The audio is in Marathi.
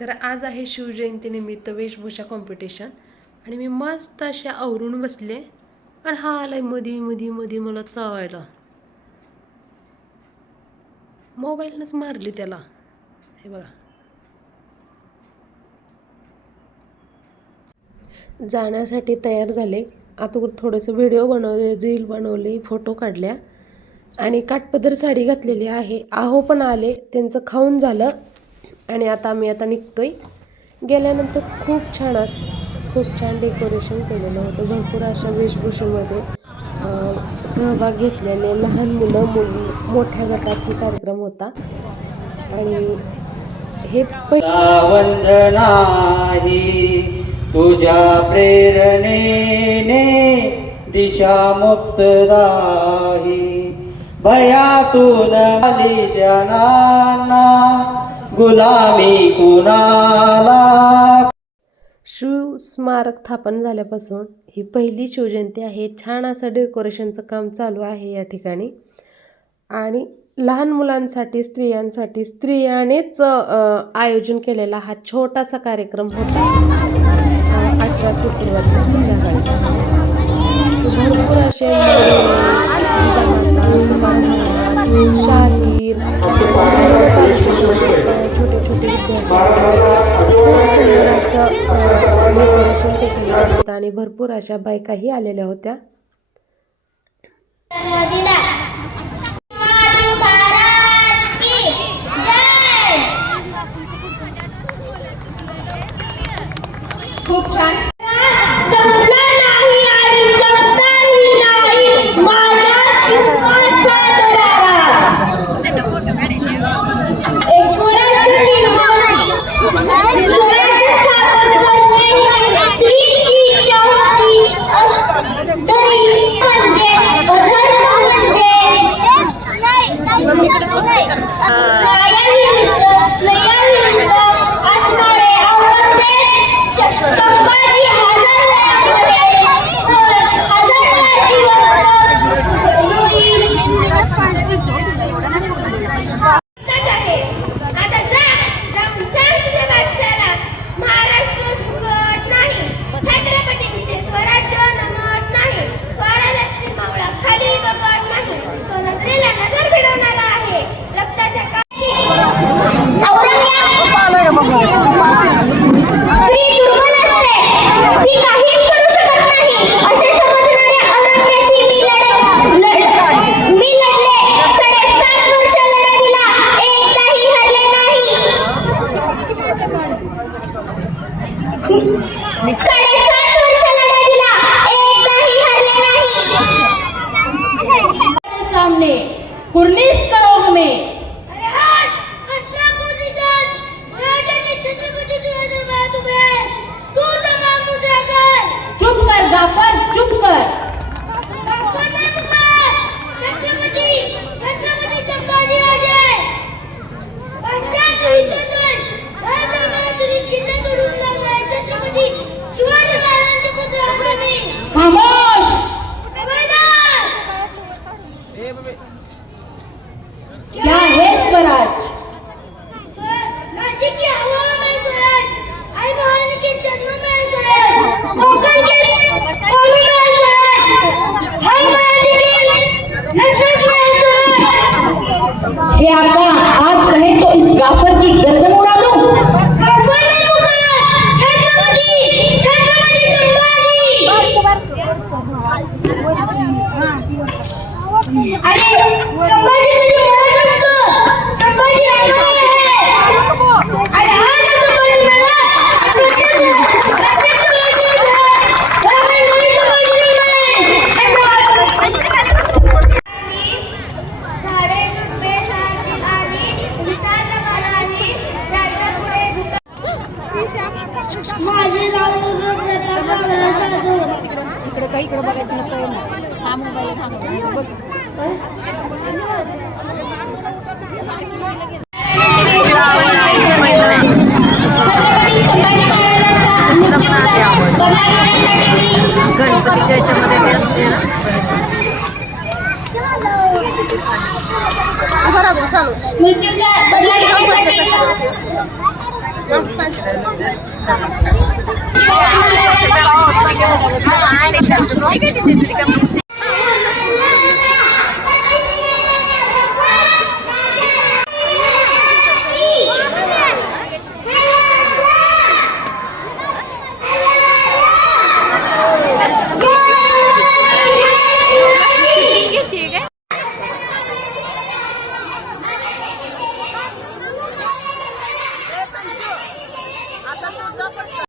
तर आज आहे शिवजयंतीनिमित्त वेशभूषा कॉम्पिटिशन आणि मी मस्त अशा आवरून बसले. आणि हा आलाय मधी मधी मधी मला चावायला. मोबाईलनंच मारली त्याला. हे बघा. जाण्यासाठी तयार झाले. आता थोडंसं व्हिडिओ बनवले रील बनवली फोटो काढल्या. आणि काठपदर साडी घातलेली आहे. आहो पण आले. त्यांचं खाऊन झालं. आणि आता आम्ही आता निघतोय. गेल्यानंतर खूप छान अस खूप छान डेकोरेशन केलेलं होतं. भरपूर अशा वेशभूषेमध्ये सहभाग घेतलेले लहान मुलं मुली मोठ्या गटात कार्यक्रम होता. आणि हे पै वंदनाही तुझ्या प्रेरणेने दिशा मुक्तदाही भयातून आली गुलामी कुणाला? शिव स्मारक स्थापन झाल्यापासून ही पहिली शिवजयंती आहे. छान असं डेकोरेशनचं काम चालू आहे या ठिकाणी. आणि लहान मुलांसाठी स्त्रियांसाठी स्त्रियानेच आयोजन केलेला हा छोटासा कार्यक्रम होता. अठरा फेब्रुवारीला संध्याकाळी. भरपूर असे मुले, जिजामाता, छोटे छोटे विद्यार्थी खूप सुंदर असं डेकोरेशन ते केलेलं होतं आणि भरपूर अशा बायकाही आलेल्या होत्या. खूप छान. Yeah. मुद्रा कर चुप कर गाफर चुप कर। खामोश। क्या है स्वराज? नाशिक की हवा में स्वराज। आई बहन के जन्म में स्वराज। कोकण के कोने में स्वराज। हर मराठी के नस नस में स्वराज। हे आता आज कहे तो इस गाफर की गर्दन उड़ा दूँ? अरे संभाजी काही इकडे बघायचं नसतं हा मोबाईल थांबतो बघ. छत्रपती संभाजी महाराजांचा मृत्यूचा बदला घेण्यासाठी मी गणपतीच्या याच्यामध्ये ते असते ना? आणि